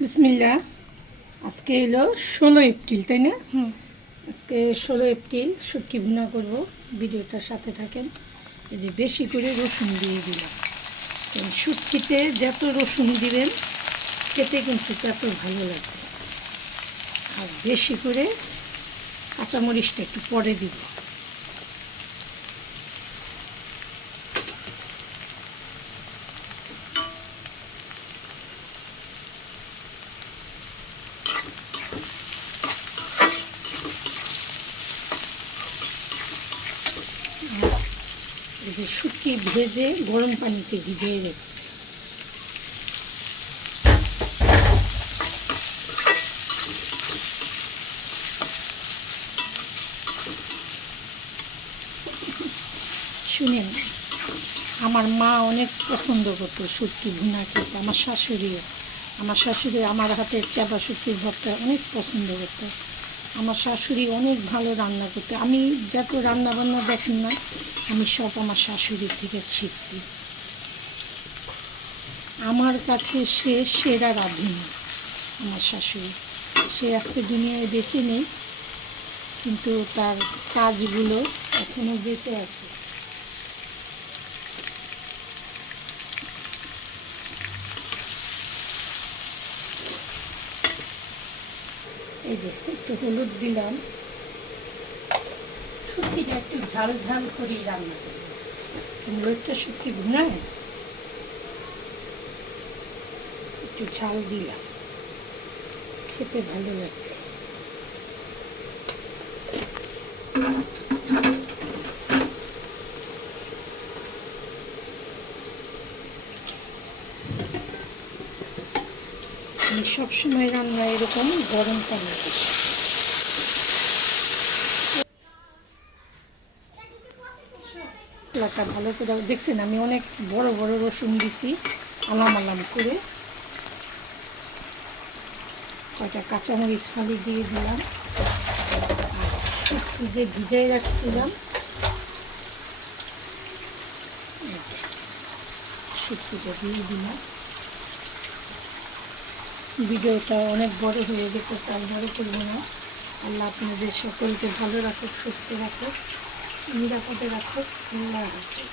বিসমিল্লাহ। আজকে এলো 16 এপ্রিল, তাই না? আজকে 16 এপ্রিল শুটকি ভুনা করব। ভিডিওটার সাথে থাকেন। এই যে বেশি করে রসুন দিয়ে দিলাম, কারণ শুটকিতে যত রসুন দিবেন খেতে কিন্তু তত ভালো লাগবে। আর বেশি করে কাঁচামরিচটা একটু পরে দিব। এই যে শুটকি ভেজে গরম পানিতে ভিজিয়ে রেখেছি। শুনেন, আমার মা অনেক পছন্দ করতো শুটকি ভুনা খেতে, আমার শাশুড়ি আমার হাতের চাপা শুটকির ভর্তা অনেক পছন্দ করতো। আমার শাশুড়ি অনেক ভালো রান্না করতে। আমি যত রান্না বান্না দেখেন না, আমি সব আমার শাশুড়ির থেকে শিখছি। আমার কাছে সে সেরা রাঁধুনি আমার শাশুড়ি। সে আজকে দুনিয়ায় বেঁচে নেই, কিন্তু তার কাজগুলো এখনও বেঁচে আছে। এই যে একটু হলুদ দিলাম। শুটকিটা একটু ঝাল ঝাল করেই রান্না করবো। একটা শুটকি ভুনায় একটু ঝাল দিলাম, খেতে ভালো লাগবে। আমি সবসময় রান্না এরকম গরম পানি দিই। মশলাটা ভালো করে দেখছেন, আমি অনেক বড় বড় রসুন দিছি আলাম আলাম করে। কয়টা কাঁচামরিচ ফালি দিয়ে দিলাম। আর শুটকি যে ভিজাই রাখছিলাম, শুটকিটা দিয়ে দিলাম। ভিডিওটা অনেক বড় হয়ে যেতেছে, আর বড় করবো না। আল্লাহ আপনাদের সকলকে ভালো রাখুক, সুস্থ রাখুক, নিরাপদে রাখুক। আল্লাহ হাফেজ।